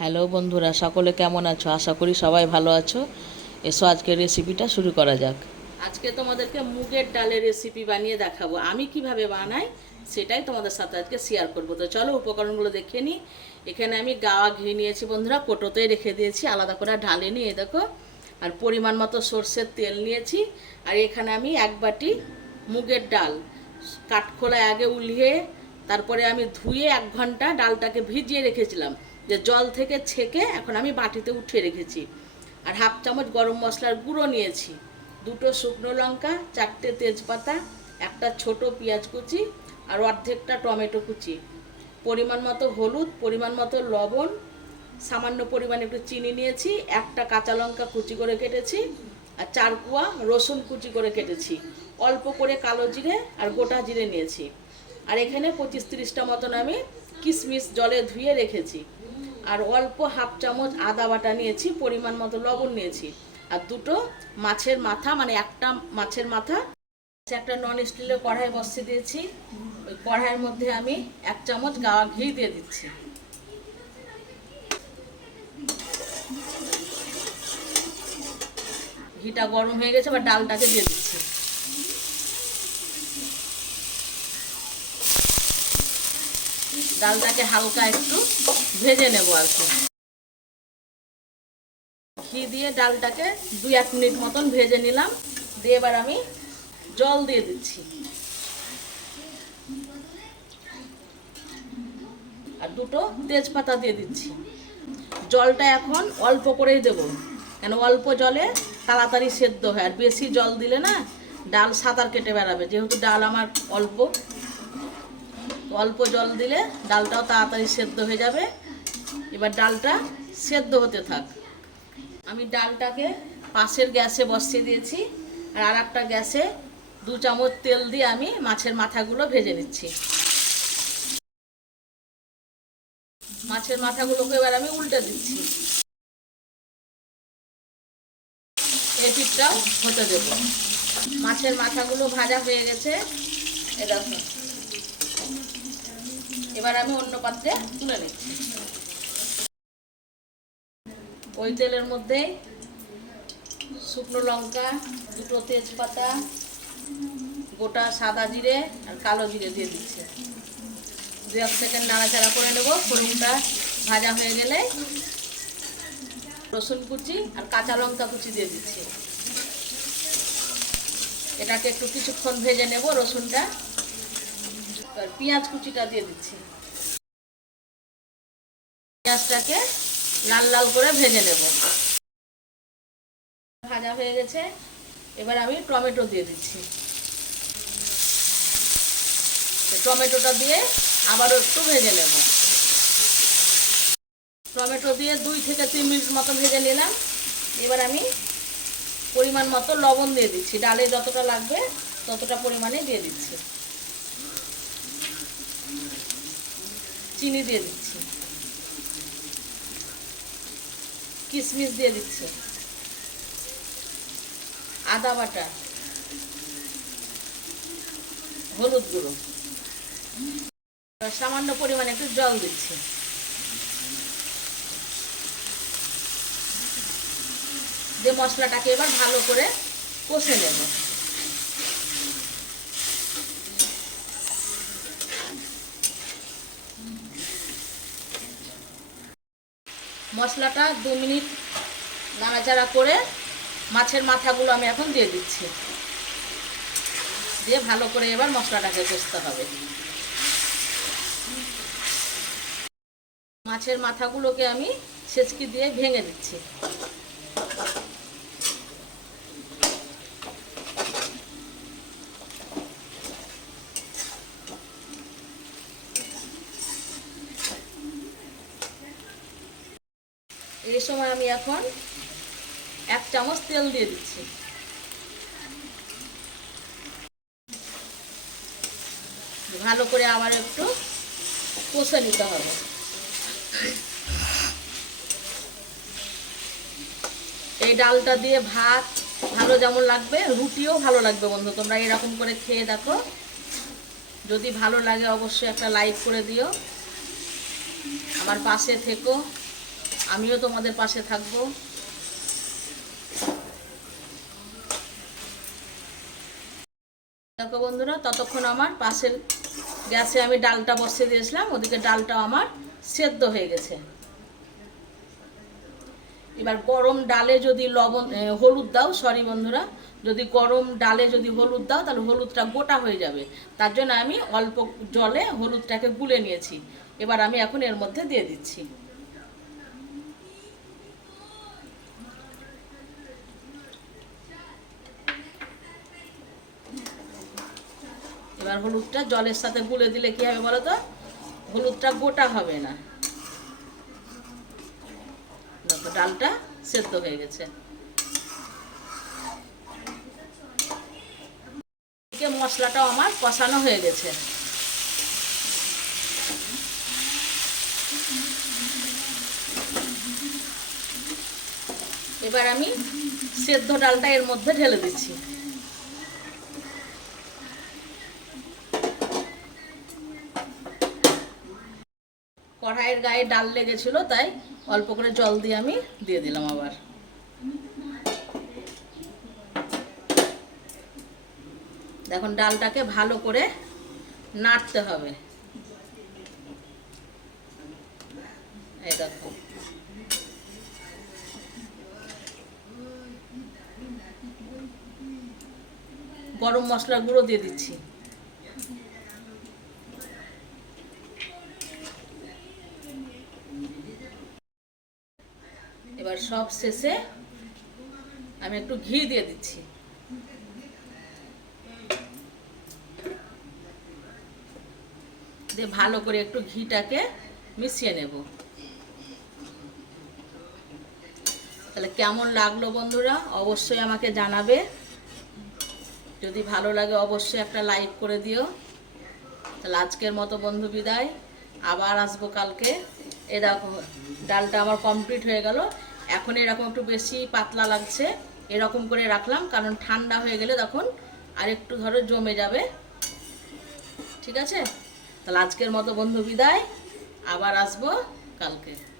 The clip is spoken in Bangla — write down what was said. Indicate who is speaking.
Speaker 1: হ্যালো বন্ধুরা, সকলে কেমন আছো? আশা করি সবাই ভালো আছো। এসো আজকের রেসিপিটা শুরু করা যাক। আজকে তোমাদেরকে মুগের ডালের রেসিপি বানিয়ে দেখাবো। আমি কীভাবে বানাই সেটাই তোমাদের সাথে আজকে শেয়ার করব। তো চলো উপকরণগুলো দেখে নিই। এখানে আমি গাওয়া ঘি নিয়েছি বন্ধুরা কোটোতে রেখে দিয়েছি, আলাদা করে ঢালে নিয়ে দেখো। আর পরিমাণ মতো সর্ষের তেল নিয়েছি। আর এখানে আমি এক বাটি মুগের ডাল। কাঠখোলায় আগে উলিয়ে তারপরে আমি ধুয়ে এক ঘণ্টা ডালটাকে ভিজিয়ে রেখেছিলাম, যে জল থেকে ছেঁকে এখন আমি বাটিতে উঠিয়ে রেখেছি। আর হাফ চামচ গরম মশলার গুঁড়ো নিয়েছি, দুটো শুকনো লঙ্কা, চারটে তেজপাতা, একটা ছোট পেঁয়াজ কুচি আর অর্ধেকটা টমেটো কুচি। পরিমাণ মতো হলুদ, পরিমাণ মতো লবণ, সামান্য পরিমাণে একটু চিনি নিয়েছি, একটা কাঁচা লঙ্কা কুচি করে কেটেছি আর চার কুয়া রসুন কুচি করে কেটেছি। অল্প করে কালো জিরে আর গোটা জিরে নিয়েছি। আর এখানে পঁচিশ তিরিশটা মতন আমি কিশমিশ জলে ধুয়ে রেখেছি। আর অল্প হাফ চামচ আদা বাটা নিয়েছি, পরিমাণ মতো লবণ নিয়েছি। আর দুটো মাছের মাথা মানে একটা মাছের মাথা, একটা নন স্টিলের কড়াই বসিয়ে দিয়েছি। ওই কড়াইয়ের মধ্যে আমি এক চামচ গাওয়া ঘি দিয়ে দিচ্ছি। ঘিটা গরম হয়ে গেছে বা ডালটাকে দিয়ে দিচ্ছি। ডালটাকে হালকা একটু ভেজে নেব আর কি। ঘি দিয়ে ডালটাকে দুই এক মিনিট মতন ভেজে নিলাম। দিয়ে এবার আমি জল দিয়ে দিচ্ছি। আর দুটো তেজপাতা দিয়ে দিচ্ছি। জলটা এখন অল্প করেই দেব, কেন অল্প জলে তাড়াতাড়ি সেদ্ধ হয়। আর বেশি জল দিলে না ডাল সাঁতার কেটে বেড়াবে। যেহেতু ডাল আমার অল্প অল্প জল দিলে ডালটাও তাড়াতাড়ি সেদ্ধ হয়ে যাবে। এবার ডালটা সেদ্ধ হতে থাক। আমি ডালটাকে পাশের গ্যাসে বসিয়ে দিয়েছি আর আর একটা গ্যাসে দু চামচ তেল দিয়ে আমি মাছের মাথাগুলো ভেজে নিচ্ছি। মাছের মাথাগুলোকে এবার আমি উল্টে দিচ্ছি। এই পিঠটাও হতে দেব। মাছের মাথাগুলো ভাজা হয়ে গেছে। এ দেখো। এবার আমি অন্য পাত্রে তুলে নিচ্ছি ওই তেলের মধ্যে শুকনো লঙ্কা, দুটো তেজপাতা, গোটা সাদা জিরে আর কালো জিরে দিয়ে দিচ্ছে। দু এক সেকেন্ড নাড়াচাড়া করে নেব, ফোড়নটা ভাজা হয়ে গেলে রসুন কুচি আর কাঁচা লঙ্কা কুচি দিয়ে দিচ্ছি। এটাকে একটু কিছুক্ষণ ভেজে নেব রসুনটা। পেঁয়াজ কুচিটা দিয়ে দিচ্ছি। পেঁয়াজটাকে লাল লাল করে ভেজে নেব। ভাজা হয়ে গেছে। এবার আমি টমেটো দিয়ে দিচ্ছি। টমেটোটা দিয়ে আবারও একটু ভেজে নেব। টমেটো দিয়ে দুই থেকে তিন মিনিট মতো ভেজে নিলাম। এবার আমি পরিমাণ মতো লবণ দিয়ে দিচ্ছি। ডালে যতটা লাগবে ততটা পরিমাণে দিয়ে দিচ্ছি। চিনি দিয়ে দিচ্ছি। কিশমিশ দিয়ে দিচ্ছি। আদা বাটা। হলুদ গুঁড়ো। সামান্য পরিমাণে একটু জল দিচ্ছি। দিয়ে মশলাটাকে এবার ভালো করে কষে নেব। মশলাটা দু মিনিট নাড়াচাড়া করে মাছের মাথাগুলো আমি এখন দিয়ে দিচ্ছি। দিয়ে ভালো করে এবার মশলাটাকে কষতে হবে। মাছের মাথাগুলোকে আমি সেচকি দিয়ে ভেঙে দিচ্ছি। এই সময় আমি এখন এক চামচ তেল দিয়ে দিচ্ছি। ভালো করে আবার একটু কষে নিতে হবে। এই ডালটা দিয়ে ভাত ভালো যেমন লাগবে, রুটিও ভালো লাগবে বন্ধু। তোমরা এরকম করে খেয়ে দেখো। যদি ভালো লাগে অবশ্যই একটা লাইক করে দিও। আমার পাশে থেকো। আমিও তোমাদের পাশে থাকব। দেখো বন্ধুরা, ততক্ষণ আমার পাশের গ্যাসে আমি ডালটা বসিয়ে দিয়েছিলাম, ওদিকে ডালটা আমার সেদ্ধ হয়ে গেছে। এবার গরম ডালে যদি লবণ হলুদ দাও সরি বন্ধুরা, যদি গরম ডালে যদি হলুদ দাও, তাহলে হলুদটা গোটা হয়ে যাবে। তার জন্য আমি অল্প জলে হলুদটাকে গুলে নিয়েছি। এবার আমি এখন এর মধ্যে দিয়ে দিচ্ছি। এবার হলুদটা জলের সাথে গুলে দিলে কি হবে বলো তো? হলুদটা গোটা হবে না। ডালটা সেদ্ধ হয়ে গেছে। মশলাটাও আমার কষানো হয়ে গেছে। এবার আমি সেদ্ধ ডালটা এর মধ্যে ঢেলে দিচ্ছি। কড়াইয়ের গায়ে ডাল লেগেছিল, তাই অল্প করে জল দিয়ে আমি দিয়ে দিলাম আবার। এখন ডালটাকে ভালো করে নাড়তে হবে। গরম মশলার গুঁড়ো দিয়ে দিচ্ছি। এবার সব শেষে আমি একটু ঘি দিয়ে দিচ্ছি। দিয়ে ভালো করে একটু ঘিটাকে মিশিয়ে নেব। তাহলে কেমন লাগল বন্ধুরা? অবশ্যই আমাকে জানাবে। যদি ভালো লাগে অবশ্যই একটা লাইক করে দিও। তাহলে আজকের মতো বন্ধু বিদায়। আবার আসব কালকে। এ দেখো, ডালটা আমার কমপ্লিট হয়ে গেল। এখন এরকম একটু বেশি পাতলা লাগছে, এরকম করে রাখলাম, কারণ ঠান্ডা হয়ে গেলে তখন আর একটু ধরো জমে যাবে। ঠিক আছে? তাহলে আজকের মতো বন্ধু বিদায়, আবার আসব কালকে।